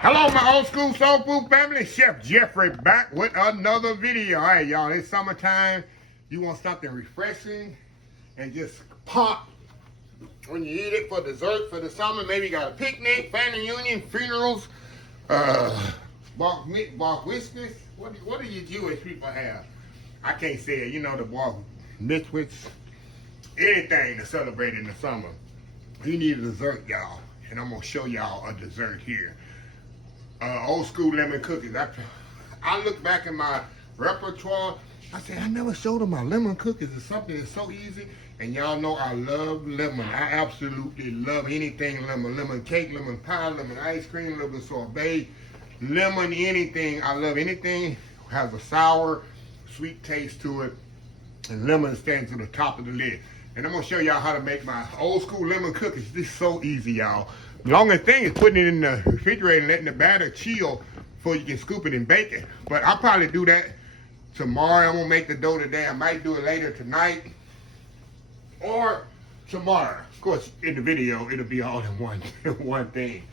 Hello, my old school soul food family. Chef Jeffrey back with another video. All right, y'all, it's summertime. You want something refreshing and just pop when you eat it for dessert for the summer. Maybe you got a picnic, family reunion, funerals, bar mitzvahs. What do you Jewish people have? I can't say it. You know, the bar mitzvahs, anything to celebrate in the summer. You need a dessert, y'all, and I'm gonna show y'all a dessert here. Old school lemon cookies. I look back in my repertoire. I said, I never showed them my lemon cookies. It's something that's so easy. And y'all know I love lemon. I absolutely love anything lemon. Lemon cake, lemon pie, lemon ice cream, lemon sorbet, lemon anything. I love anything has a sour, sweet taste to it. And lemon stands to the top of the lid. And I'm going to show y'all how to make my old school lemon cookies. This is so easy, y'all. The longest thing is putting it in the refrigerator and letting the batter chill before you can scoop it and bake it. But I'll probably do that tomorrow. I'm going to make the dough today. I might do it later tonight or tomorrow. Of course, in the video, it'll be all in one thing.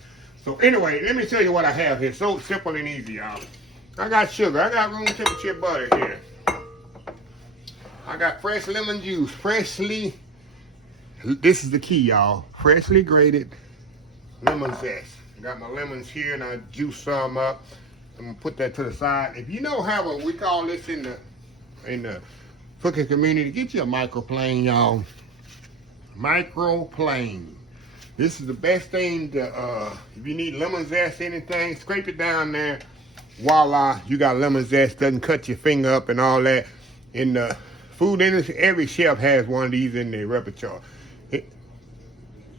So anyway, let me tell you what I have here. So simple and easy, y'all. I got sugar. I got room temperature butter here. I got fresh lemon juice. This is the key, y'all. Freshly grated lemon zest. I got my lemons here and I juice some up. I'm gonna put that to the side. If you know how we call this in the cooking community, get you a microplane, y'all. Microplane. This is the best thing to if you need lemon zest, anything, scrape it down there. Voila, you got lemon zest, doesn't cut your finger up and all that. In the food industry, every chef has one of these in their repertoire.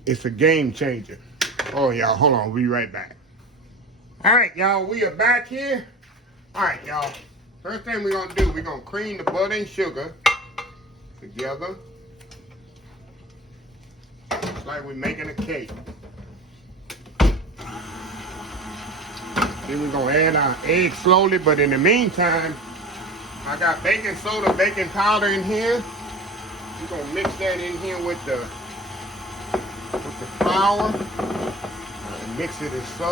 It's a game changer. Oh, y'all, hold on. We'll be right back. All right, y'all, we are back here. All right, y'all. First thing we're going to do, we're going to cream the butter and sugar together. Just like we're making a cake. Then we're going to add our eggs slowly, but in the meantime, I got baking soda, baking powder in here. We're going to mix that in here with the flour. And mix it as so.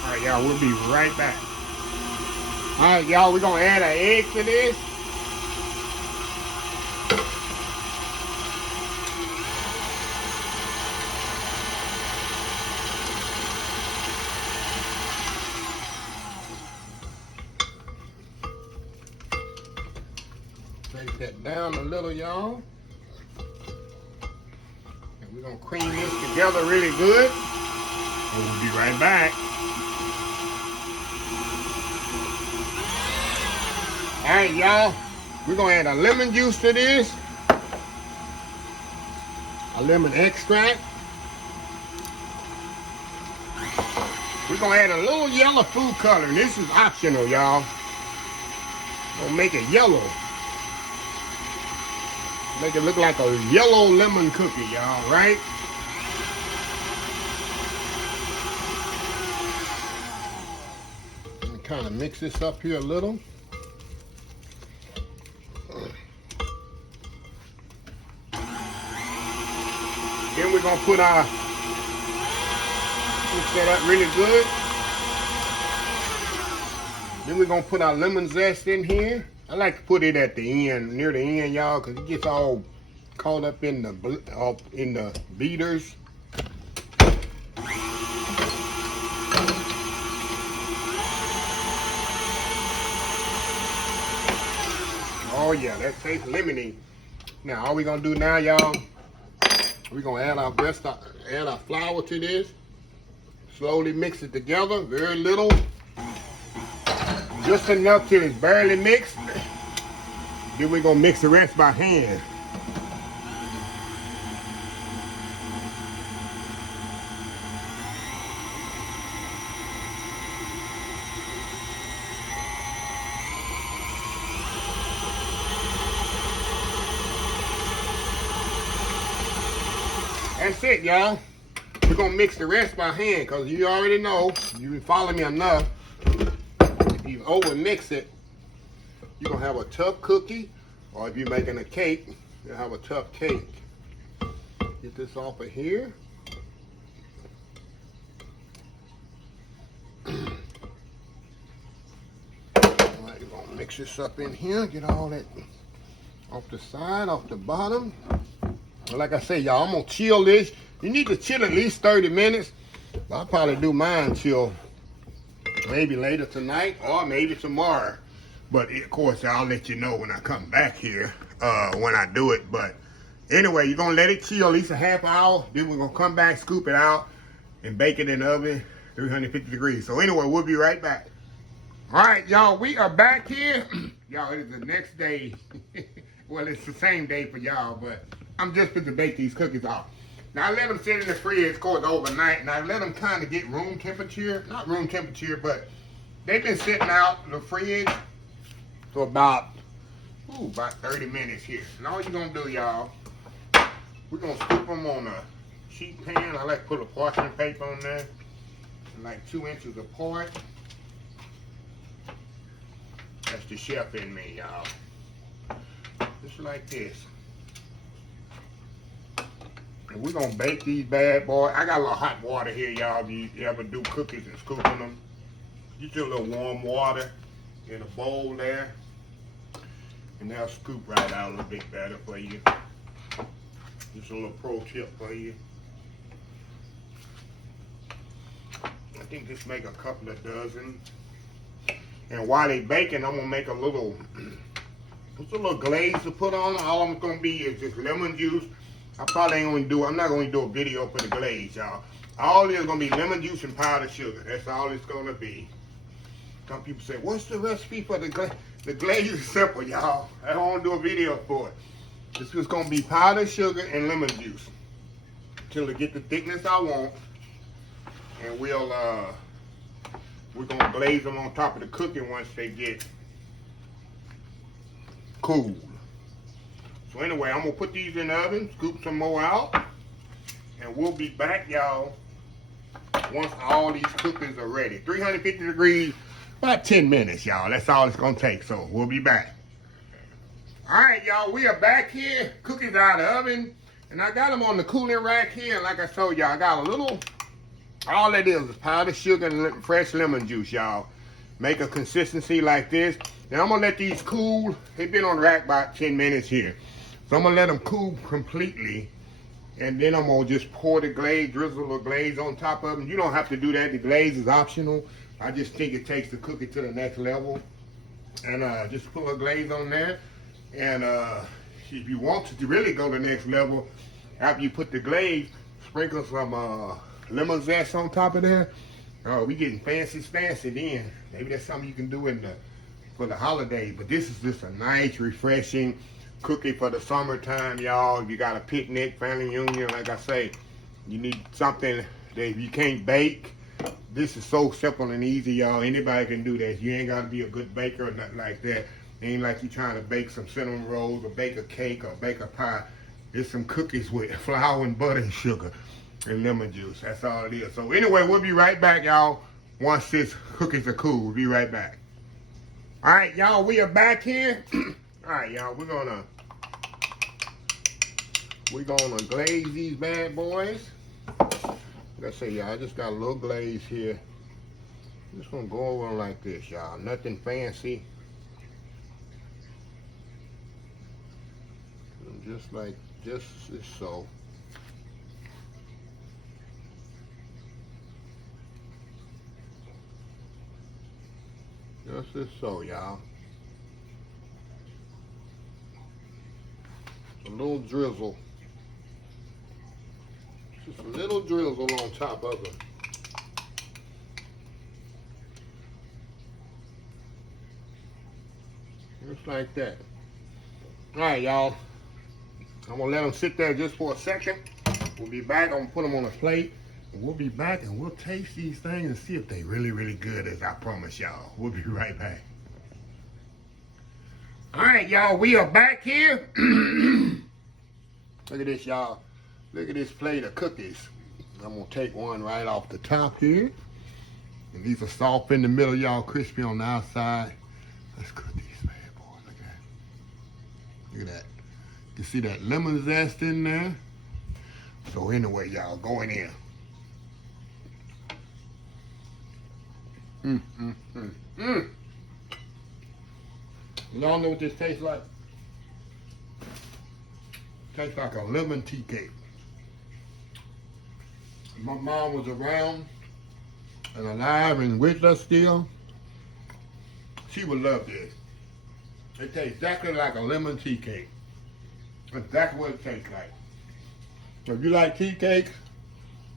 All right, y'all, we'll be right back. All right, y'all, we're going to add an egg to this. Take that down a little, y'all. And we're going to cream this together really good. And we'll be right back. All right, y'all. We're going to add a lemon juice to this. A lemon extract. We're going to add a little yellow food color. And this is optional, y'all. We're going to make it yellow. Make it look like a yellow lemon cookie, y'all, right? And kind of mix this up here a little. Then we're going to put our, mix that up really good. Then we're going to put our lemon zest in here. I like to put it at the end, near the end, y'all, because it gets all caught up in the beaters. Oh yeah, that tastes lemony. Now all we're gonna do now, y'all, we're gonna add our flour to this. Slowly mix it together, very little. Just enough till it's barely mixed. Then we're gonna mix the rest by hand. That's it, y'all. we're gonna mix the rest by hand, because you already know, you've been following me enough. If you over mix it, you're gonna have a tough cookie, or if you're making a cake, you'll have a tough cake. Get this off of here. Alright, you're gonna mix this up in here, get all that off the side, off the bottom. Like I say, y'all, I'm gonna chill this. You need to chill at least 30 minutes. I'll probably do mine till maybe later tonight or maybe tomorrow. But of course, I'll let you know when I come back here, when I do it. But anyway, you're gonna let it chill at least a half hour. Then we're gonna come back, scoop it out, and bake it in the oven, 350 degrees. So anyway, we'll be right back. All right, y'all, we are back here. Y'all, it is the next day. Well, it's the same day for y'all, but I'm just going to bake these cookies off. Now, I let them sit in the fridge, of course, overnight, and I let them kind of get room temperature. Not room temperature, but they've been sitting out in the fridge for about 30 minutes here. And all you're going to do, y'all, we're going to scoop them on a sheet pan. I like to put a parchment paper on there, like 2 inches apart. That's the chef in me, y'all. Just like this. And we're gonna bake these bad boys. I got a little hot water here, y'all. If you ever do cookies and scooping them, get you a little warm water in a bowl there, and that'll scoop right out a little bit better for you. Just a little pro tip for you. I think just make a couple of dozen. And while they baking, I'm gonna make a little, just a little glaze to put on. All I'm gonna be is just lemon juice. I'm not gonna do a video for the glaze, y'all. All it is gonna be lemon juice and powdered sugar. That's all it's gonna be. Some people say, what's the recipe for the glaze? The glaze is simple, y'all. I don't wanna do a video for it. It's just gonna be powdered sugar and lemon juice till it get the thickness I want. And we're gonna glaze them on top of the cookie once they get cool. So anyway, I'm gonna put these in the oven, scoop some more out, and we'll be back, y'all, once all these cookies are ready. 350 degrees, about 10 minutes, y'all. That's all it's gonna take, so we'll be back. All right, y'all, we are back here. Cookies out of the oven, and I got them on the cooling rack here. Like I told y'all, I got a little, all that is powdered sugar and fresh lemon juice, y'all. Make a consistency like this. Now I'm gonna let these cool. They've been on the rack about 10 minutes here. So I'm gonna let them cool completely. And then I'm gonna just pour the glaze, drizzle the glaze on top of them. You don't have to do that, the glaze is optional. I just think it takes the cookie to the next level. And just put a glaze on there. And if you want to really go to the next level, after you put the glaze, sprinkle some lemon zest on top of there. We getting fancy then. Maybe that's something you can do for the holiday. But this is just a nice, refreshing cookie for the summertime, y'all. If you got a picnic, family reunion, like I say, you need something that if you can't bake, this is so simple and easy, y'all. Anybody can do this. You ain't got to be a good baker or nothing like that. It ain't like you trying to bake some cinnamon rolls or bake a cake or bake a pie. It's some cookies with flour and butter and sugar and lemon juice. That's all it is. So anyway, we'll be right back, y'all, once these cookies are cool. We'll be right back. All right, y'all, we are back here. All right, y'all, we're gonna glaze these bad boys. Like I say, y'all, I just got a little glaze here. I'm just gonna go over them like this, y'all. Nothing fancy. Just so. Just as so, y'all. A little drizzle. Just a little drizzle on top of it. Just like that. Alright, y'all. I'm going to let them sit there just for a second. We'll be back. I'm going to put them on a plate. And we'll be back and we'll taste these things and see if they really, really good, as I promise y'all. We'll be right back. Alright, y'all. We are back here. Look at this, y'all. Look at this plate of cookies. I'm gonna take one right off the top here. And these are soft in the middle, y'all, crispy on the outside. Let's cook these bad boys. Look at that. Look at that. You see that lemon zest in there? So anyway, y'all, going in. Y'all know what this tastes like? Tastes like a lemon tea cake. If my mom was around and alive and with us still, she would love this. It tastes exactly like a lemon tea cake. That's exactly what it tastes like. So if you like tea cakes,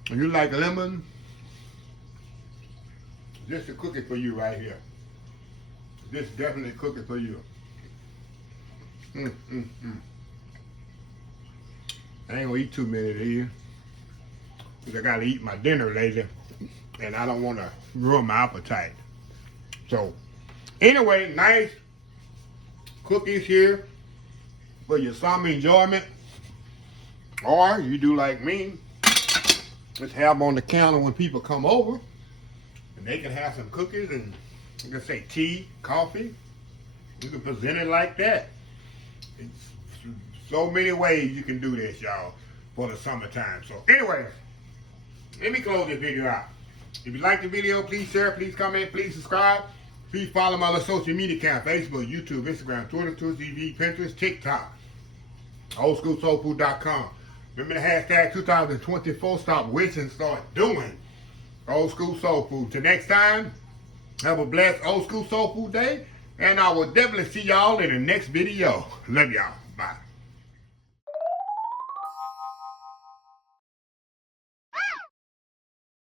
and you like lemon, this is a cookie for you right here. This is definitely a cookie for you. I ain't gonna eat too many of these, because I gotta eat my dinner later, and I don't wanna ruin my appetite. So, anyway, nice cookies here for your summer enjoyment. Or you do like me, just have them on the counter when people come over, and they can have some cookies and, you can say, tea, coffee. You can present it like that. It's so many ways you can do this, y'all, for the summertime. So anyway, let me close this video out. If you like the video, please share, please comment, please subscribe. Please follow my other social media accounts: Facebook, YouTube, Instagram, Twitter, TV, Pinterest, TikTok, oldschoolsoulfood.com. Remember the hashtag 2024, stop wishing, start doing. Old School Soul Food. Till next time, have a blessed Old School Soul Food day, and I will definitely see y'all in the next video. Love y'all. Bye.